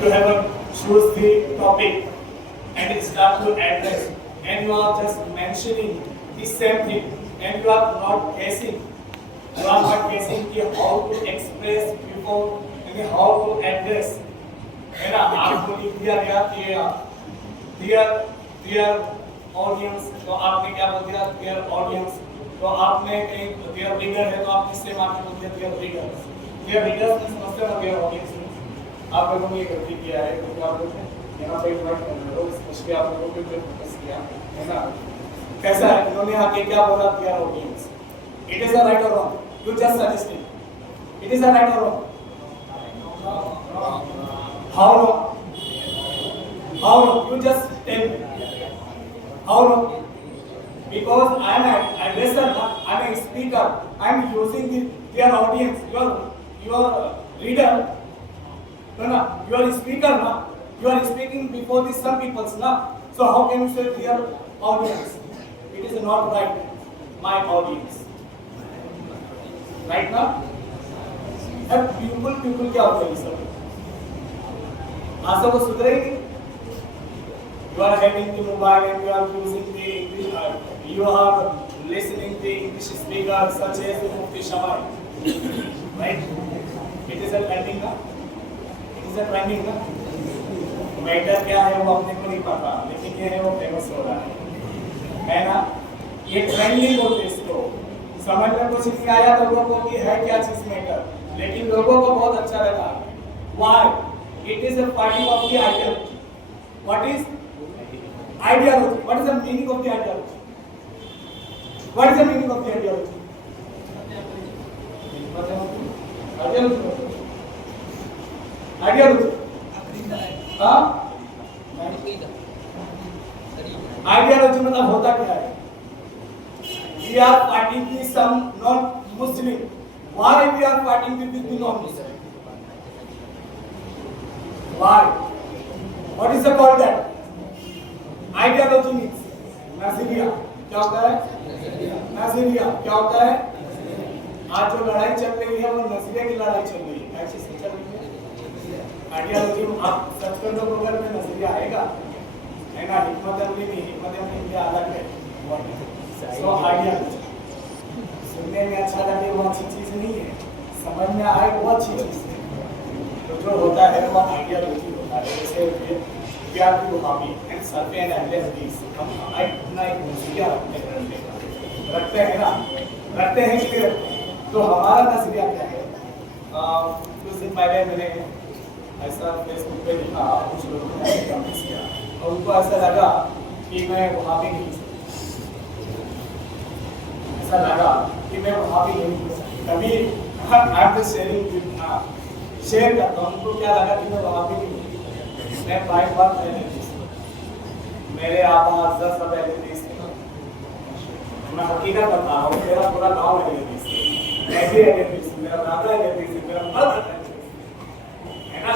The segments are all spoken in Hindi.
you have choose the topic and start to address, and you are just mentioning the same thing, and you are not guessing. You are not guessing how to express before and how to address. है ना, आपको लिख दिया गया कि dear audience, तो आपने क्या बोल दिया dear audience, तो आपने कहीं dear reader है तो आपने सेम आपने बोल दिया dear readers. Dear readers ने समझते हैं dear audience में आप लोगों ने ये गलती किया है, क्योंकि आप लोग यहाँ पे वर्ड कर रहे हो, इसलिए आप लोगों को भी फोकस किया है ना. कैसा है, इन्होंने आके क्या बोला dear audience? It is a right or wrong? You just suggest it. It is a right or wrong? How wrong? How wrong? You just tell me. How wrong? Because I am an addresser, I am a speaker. I am using their audience. Your reader. No, you are a speaker, na. You are speaking before the some peoples, na. So how can you say their audience? It is not right. My audience. Right now? अब people क्या होते हैं सब? आशा को सुधरेगी? You are having the mobile and you are using the English. You are listening the English speakers such as the Mufti Shamai. Right? It is a trending ना? It is a trending ना? Matter क्या है वो अपने को नहीं पता, लेकिन ये है वो फेमस हो रहा है ना? ये ट्रेंडिंग होते इसको. समझ में कुछ नहीं आया तो लोगों को कि है क्या चीज मैटर, लेकिन लोगों को बहुत अच्छा लगा. Why? It is a party of the ideology. What is ideology? What is the meaning of the ideology? What is the meaning of the ideology? Ideology. हाँ? Ideology मतलब होता क्या है? We are fighting with some non-Muslim. Why we are fighting with the non-Muslim? Why? What is the called that? Ideology means नज़रिया. क्या होता है? नज़रिया. क्या होता है? आज जो लड़ाई चल रही है वो नज़रिया की लड़ाई चल रही है. ऐसी चल रही है. आइडियोलॉजी आप सर्च कर लो गूगल में, नज़रिया आएगा. है ना? हिकमत अमली क्या अलग है. So आइडियोलॉजी सुनने में अच्छा लगे वो अच्छी चीज नहीं है, समझ में आए वो अच्छी चीज है. तो जो होता है वो आइडियोलॉजी होता है. जैसे प्यार की वहाबी एंड सरफे एंड एनालिसिस हम अपना एक नजरिया रखते हैं ना, रखते हैं कि तो हमारा नजरिया क्या है. कुछ दिन पहले मैंने ऐसा फेसबुक पे लिखा, कुछ लोगों ने कमेंट्स किया और उनको ऐसा लगा कि मैं वहाबी नहीं, ऐसा लगा कि मैं वहाबी नहीं. कभी आप शेयर करता हूँ, उनको क्या लगा कि मैं वहाबी नहीं. मैं 5 बार मेरे आबा 10 साल पहले देश थे. मैं हकीकत बता रहा हूँ, मेरा पूरा गाँव है देश, मैं भी देश, मेरा दादा है देश, मेरा मर्द है ना.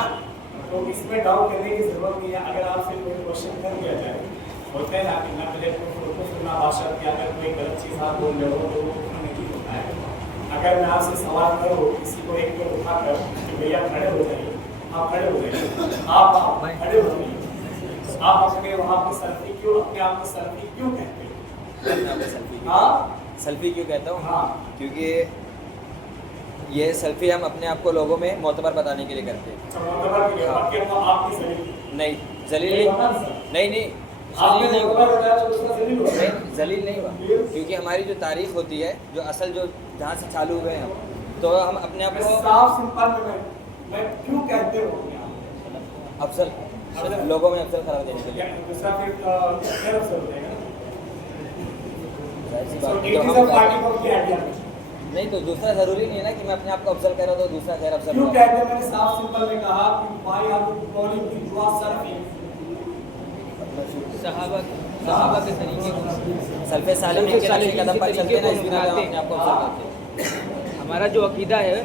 तो इसमें डाउट करने की जरूरत नहीं है. अगर आपसे कोई क्वेश्चन कर दिया जाए, होते हैं ना कि ना पहले ना भाषा की, अगर कोई गलत चीज़ आप बोल रहे हो तो वो नहीं होता है. अगर मैं आपसे सवाल करूँ किसी को एक को उठाकर कि भैया खड़े हो जाइए, आप खड़े हो जाइए, आप खड़े हो जाइए, आप अपने वहाँ पे सेल्फी क्यों, अपने आप को सेल्फी क्यों कहते हैं? हाँ, सेल्फी क्यों कहता हूँ? हाँ, क्योंकि ये सेल्फी हम अपने आप को लोगों में मोतबर बताने के लिए करते हैं. नहीं जलील नहीं जलील नहीं हुआ, क्योंकि हमारी जो तारीख होती है, जो असल जो जहाँ से चालू हुए हैं हम, तो हम अपने आप को साफ सिंपल मैं क्यों कहते हो अफजल लोगों में अफजल करार देने के लिए. नहीं तो दूसरा जरूरी नहीं है ना कि मैं अपने आप को अफजल कह रहा हूँ तो दूसरा खैर अफजल क्यों कहते हैं. मैंने साफ सिंपल में कहा कि भाई आप कॉलिंग की दुआ सरफी सहाबा के तरीके को सल्फे सालिम के कदम पर चलते हैं, इसलिए हम अपने आप को अफजल कहते हैं. हमारा जो अकीदा है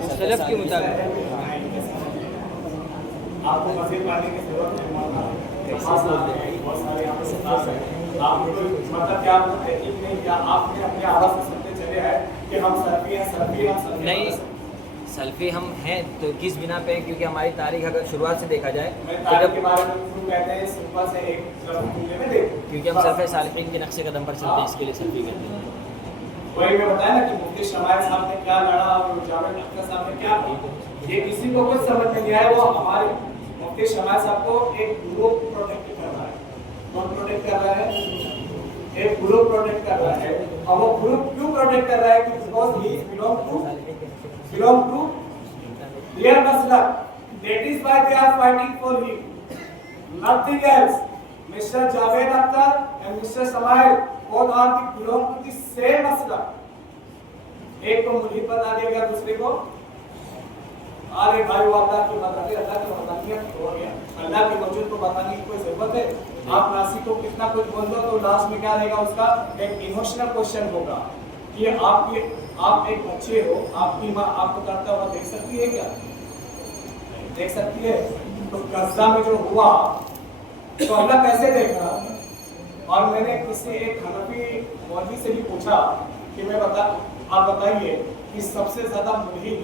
वो सलफ के मुताबिक. आपको मज़ीद पढ़ने की जरूरत नहीं. बहुत सारे यहाँ पे सिफात हैं. आप मतलब क्या आपको तहकीक नहीं किया, आपने अपने आवाज़ से सुनते चले आए कि हम सरफी हैं, सरफी हैं, सरफी नहीं. सल्फी हम हैं तो किस बिना पे, क्योंकि हमारी तारीख अगर शुरुआत से देखा जाए मैं तो तारीख जब, के बारे में क्यों कहते हैं, सिंपल से एक लफ्ज़ जूमले में देखो। क्योंकि हम सल्फे सालिहीन के नक्शे कदम पर चलते हैं, इसके लिए सल्फी कहते हैं। वही मैं बताया ना कि मुफ्ती शमाइल साहब ने क्या लड़ा और जावेद अख्तर साहब ने क्या किया, ये किसी को कुछ समझ में नहीं आया। वो हमारे मुफ्ती शमाइल साहब को एक ग्रुप प्रोटेक्ट कर रहा है। कौन प्रोटेक्ट कर रहा है? एक ग्रुप प्रोटेक्ट कर रहा है। और वो ग्रुप क्यों प्रोटेक्ट कर रहा है? Because he belong to their maslak, that is why they are fighting for him, nothing else. Mr. Javed Akhtar and Mr. Samail both are the belong to the same maslak. एक को मुल्हिद बता दिया गया, दूसरे को अरे भाई वो अल्लाह की वहदानियत हो गया, अल्लाह के वजूद को बताने की कोई जरूरत है? आप नासिक को कितना कुछ बोल दो तो लास्ट में क्या रहेगा? उसका एक इमोशनल क्वेश्चन होगा कि आप एक बच्चे हो, आपकी माँ आपको करता हुआ देख सकती है क्या? देख सकती है? तो गज़ा में जो हुआ तो अल्लाह कैसे देख रहा? और मैंने किसी एक हनफी मौलवी से भी पूछा कि आप बताइए कि सबसे ज्यादा मुल्हिद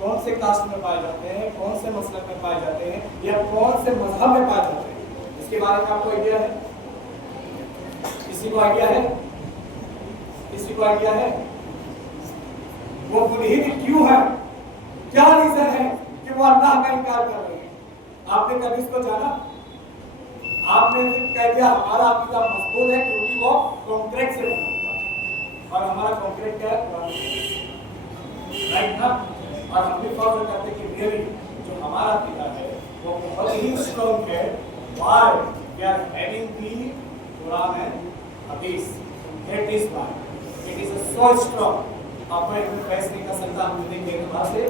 कौन से कास्ट में पाए जाते हैं, कौन से मसलक में पाए जाते हैं, या कौन से मजहब में पाए जाते हैं? इसके बारे में आपको आइडिया है? किसी को आइडिया है? किसी को आइडिया है? वो मुल्हिद क्यों है? क्या रीजन है कि वो अल्लाह का इनकार कर रहे हैं? आपने कभी इसको जाना? आपने कह दिया हमारा अकीदा मजबूत है क्योंकि वो कॉन्क्रीट से बना हुआ, और हमारा कॉन्क्रीट क्या है? राइट ना? और हम भी फॉलो करते कि रियली जो हमारा अकीदा है वो बहुत ही स्ट्रॉन्ग है। Why we are having the Quran and Hadith, that is why it is so strong. आपको एक फैसला नहीं कर सकता हम देखने के बाद से,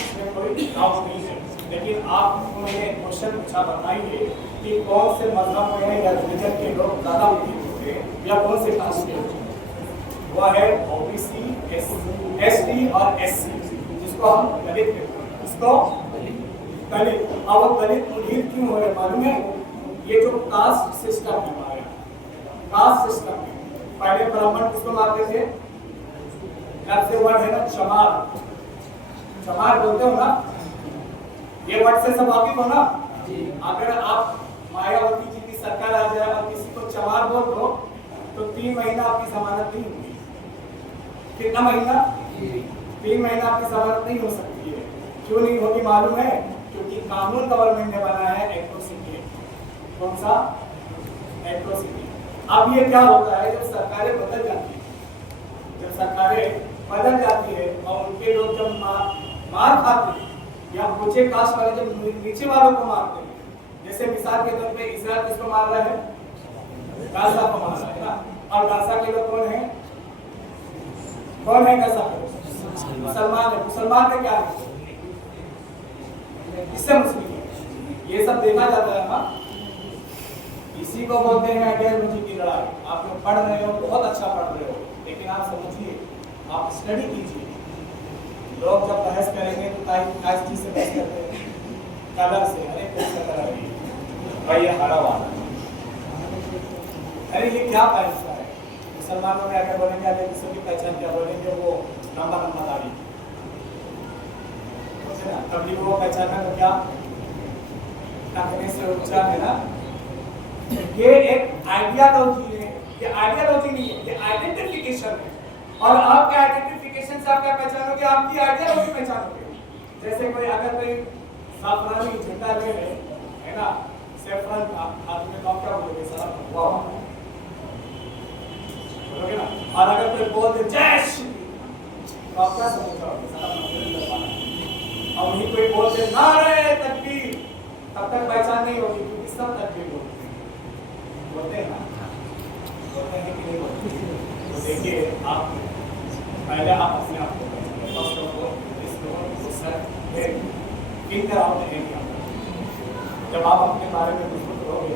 इसमें कोई डाउट नहीं है। लेकिन आप मुझे क्वेश्चन पूछा, बताइए कि कौन से मजहब में या रिलीजन के लोग ज़्यादा मुस्लिम होते हैं या कौन से कास्ट के होते हैं? वो है ओबीसी, एसटी और एससी, जिसको हम दलित कहते हैं। इसको दलित। अब वो दलित मुल्हिद क्यों हो रहे मालूम है? ये जो कास्ट सिस्टम है हमारा, कास्ट सिस्टम है, पहले ब्राह्मण किसको मारते थे? से वर्ड है ना चमार, चमार बोलते हो ना? ये वर्ड से सब वाकिफ हो ना? अगर आप मायावती जी की सरकार आ जाए और किसी को चमार बोल दो तो 3 महीना आपकी जमानत नहीं होगी। कितना महीना? 3 महीना आपकी जमानत नहीं हो सकती है। क्यों नहीं होगी मालूम है? क्योंकि कानून गवर्नमेंट ने बनाया है एट्रोसिटी। कौन सा? एट्रोसिटी। अब ये क्या होता है जब सरकारें बदल जाती है, जब सरकारें बदल जाती है और उनके लोग जब मार खाते हैं या ऊंचे कास्ट वाले जब नीचे वालों को मारते हैं, जैसे मिसाल के तौर पे इजराइल किसको मार रहा है? गाजा को मार रहा है ना? और गाजा के लोग कौन है? कौन है गाजा के? मुसलमान है। मुसलमान में क्या है? किससे मुस्लिम है? ये सब देखा जाता है ना। इसी को बोलते हैं आइडियोलॉजी की लड़ाई। आप लोग पढ़ रहे हो, बहुत अच्छा पढ़ रहे हो, लेकिन आप समझिए, आप स्टडी कीजिए। लोग जब बहस करेंगे तो किस चीज से बहस करते हैं? कलर से। अरे कौन सा कलर है भाई? ये हरा वाला। अरे ये क्या पहनता है? मुसलमानों में अगर बोलेंगे अरे किसी पहचान क्या बोलेंगे? वो लंबा लंबा दाढ़ी। तबलीग को पहचाना तो क्या? टकने से ऊंचा है ना? ये एक आइडियोलॉजी है। ये आइडियोलॉजी नहीं है, ये आइडेंटिफिकेशन है। और आपके आइडेंटिफिकेशन से आप क्या पहचानोगे? आपकी आइडियोलॉजी पहचानोगे। जैसे कोई अगर कोई साफरानी झंडा ले ले, है ना, सेफ्रन का हाथ में, तो आप क्या बोलोगे? सारा वाह बोलोगे ना। और अगर कोई बोल दे जय श्री, तो आप क्या समझोगे? सारा मंदिर करवाना। और वही कोई बोल दे नारे तकबीर, तब तक पहचान नहीं होगी, क्योंकि सब तकबीर बोलते हैं ना, बोलते हैं कि नहीं बोलते? तो देखिए, आप पहले आप अपने आप को first of all finger out area. जब आप अपने बारे में कुछ करोगे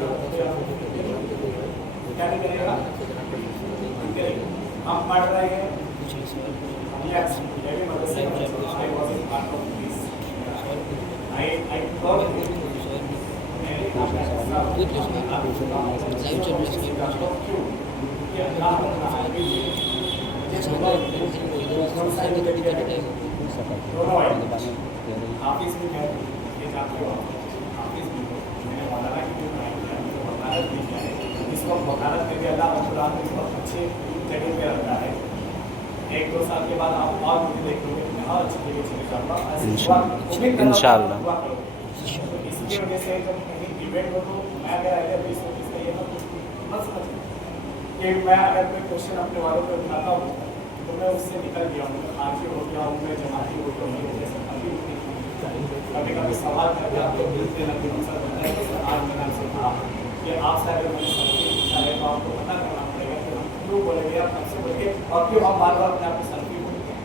क्या नहीं करिएगा? हम पढ़ रहे हैं, दोनों है हाफिज भी है ये जानते हो हाफिज भी हो मैंने मौलाना की भी पढ़ाई किया है वकालत भी किया है इस वक्त वकालत में भी अल्लाह रब्बुल आलमीन ने बहुत अच्छे जगह पे रखा है 1-2 साल के बाद आप और मुझे देखोगे मैं और अच्छी जगह चले जाऊँगा इंशाअल्लाह। इसकी वजह से जब कहीं डिबेट हो तो मैं अगर आइडिया 20-25 का ये मत समझिए कि मैं अगर कोई क्वेश्चन अपने वालों को उठाता हूँ तो मैं उससे निकल गया हूँ खारजी हो गया हूँ मैं जमाती हो गया हूँ जैसे कभी कभी सवाल करके आपको मिलते ना कि सर बताए कि आज मैंने आपसे कहा कि आपसे अगर मैंने सबसे पूछा है तो आपको पता करना पड़ेगा कि हम क्यों बोलेंगे आप सबसे बोलिए और क्यों हम बार बार अपने आपको सल्फी बोलते हैं।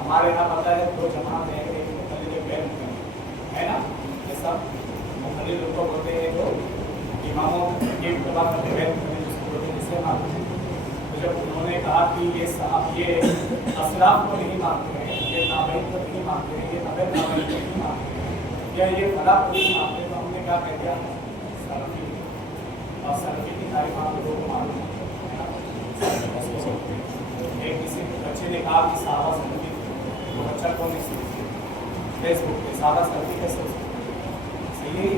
हमारे यहाँ पता है 2 जमात है एक मुखलिद गैर मुखलिद है ना ऐसा मुखलिद लोग को बोलते हैं जो इमामों के इत्तबा करते गैर मुखलिद जिसको बोलते हैं जिससे मानते हैं। तो जब उन्होंने कहा कि ये असलाफ को नहीं मानते हैं ये नाबईन को नहीं मानते हैं ये नबे नाबईन को नहीं मानते हैं या ये फला को नहीं मानते तो हमने क्या कह दिया सल्फी और सल्फी की तारीफ आप लोगों को मालूम है। एक किसी बच्चे ने कहा कि साहबा सल्फी तो बच्चा कौन नहीं फेसबुक पे साहबा सल्फी कैसे हो सकती सही है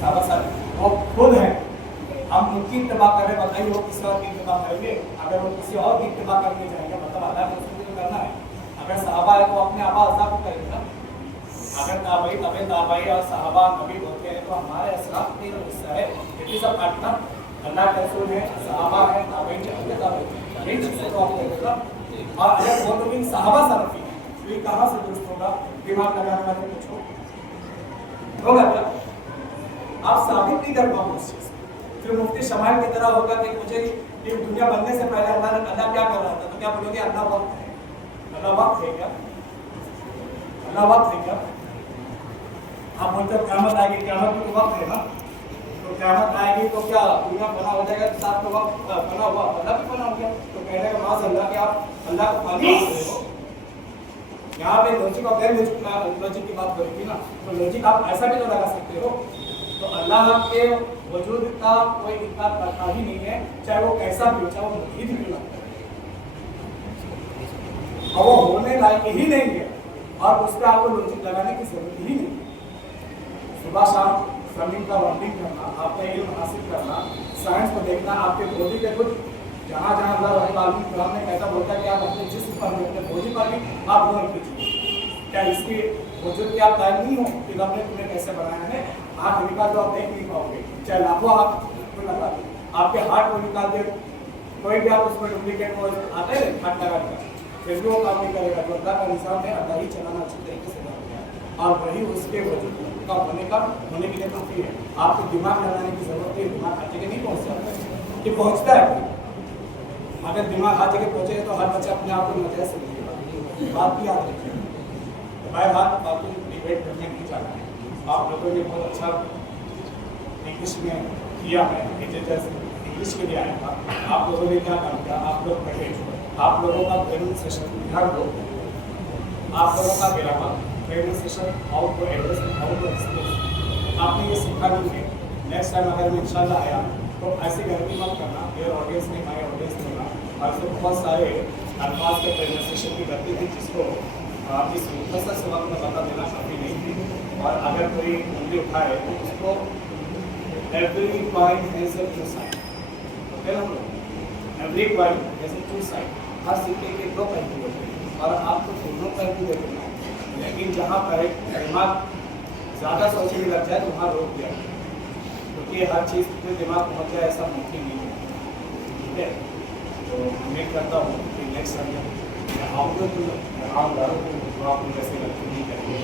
साहबा सल्फी वो खुद है हम उनकी इत्तबा करें बताइए वो किसी और की इत्तबा करेंगे अगर वो किसी और की इत्तबा करने जाएंगे मतलब अल्लाह के रसूल को करना है अगर सहाबा है तो अपने आबा अज़ा को करेंगे ना अगर ताबई तबे ताबई और सहाबा नबी होते हैं तो हमारे असलाफ का हिस्सा है इट इज अ पार्टनर अल्लाह के रसूल है सहाबा है ताबई है ताबई यही चीज़ को आप करेंगे और अगर वो लोग इन सहाबा सल्फी तो ये कहाँ से दुरुस्त होगा दिमाग लगाने वाले पूछो होगा क्या आप साबित नहीं कर पाओगे उस चीज़ फिर मुफ्ती शमाइल की तरह होगा कि मुझे ये दुनिया बनने से पहले अल्लाह क्या कर रहा था तो क्या बोलोगे अल्लाह वक्त है अल्लाह वक्त है क्या अल्लाह वक्त है क्या आप बोलते हो क़यामत आएगी क़यामत में तो वक्त है ना तो क़यामत आएगी तो क्या दुनिया बना हो जाएगा साथ में वक्त बना हुआ अल्लाह भी बना हो गया तो कहने का माज़ अल्लाह कि आप अल्लाह को पानी मांग रहे हो यहाँ पे लॉजिक और गैर लॉजिक की बात करेगी ना तो लॉजिक आप ऐसा भी तो लगा सकते हो तो अल्लाह के वजूद का कोई इनकार करता ही नहीं है चाहे वो कैसा भी हो चाहे वो मुहीद भी लगता है और वो होने लायक ही नहीं है और उस पर आपको लॉजिक लगाने की जरूरत ही नहीं। सुबह शाम जमीन का वर्णिंग करना आपका इल्म हासिल करना साइंस को देखना आपके बॉडी के कुछ जहाँ जहाँ अल्लाह ने कहता बोलता है कि आप अपने जिस्म पर अपने बॉडी पर भी आप गौर कीजिए क्या इसकी वजूद की आप कायम नहीं हो कि रब ने तुम्हें कैसे बनाया है आँख निकाल तो आप देख नहीं पाओगे चाहे लाखों आँख लगा दो आपके हार्ट को निकाल दे कोई भी आप उसमें डुप्लीकेट वो आता है हार्ट लगा कर फिर भी वो काम नहीं करेगा जो अल्लाह का निज़ाम है अल्लाह ही चलाना अच्छी तरीके से करता है और वही उसके वजूद का होने के लिए काफ़ी है आपको दिमाग लगाने की जरूरत है दिमाग हर जगह नहीं पहुँच जाता कि पहुँचता है अगर दिमाग हर जगह पहुँचे तो हर बच्चा अपने आप को नजर से मिलेगा बात भी याद रखिए बहरहाल बातों डिबेट करने नहीं चाहता है आप लोगों ने बहुत अच्छा इंग्लिश में किया है इंग्लिश के लिए आया था आप लोगों ने क्या काम किया आप लोग पढ़े आप लोगों का ट्रेनिंग सेशन ध्यान दो आप लोगों का grammar training session how to address how to express आपने ये सीखा नहीं है नेक्स्ट टाइम अगर मैं इंशाल्लाह आया तो ऐसे गलती मत करना योर ऑडियंस में माई ऑडियंस करना और फिर बहुत सारे अल्फाज के ट्रेनिंग सेशन की गलती थी जिसको इस मुख्तसर से वक्त में बता देना काफ़ी नहीं थी और अगर कोई उंगली उठाए तो उसको every coin has a two side तो फिर हम लोग every coin has a two side हर सिक्के के 2 पहलू होते हैं और आपको दोनों पहलू देखना है लेकिन जहाँ पर दिमाग ज़्यादा सोचने लग जाए तो वहाँ रोक दिया क्योंकि हर चीज़ पे दिमाग पहुँच जाए ऐसा मुमकिन नहीं है ठीक है। तो उम्मीद करता हूँ कि नेक्स्ट संडे आऊँगा तो आऊँगा तो आप जैसे गलती नहीं करेंगे।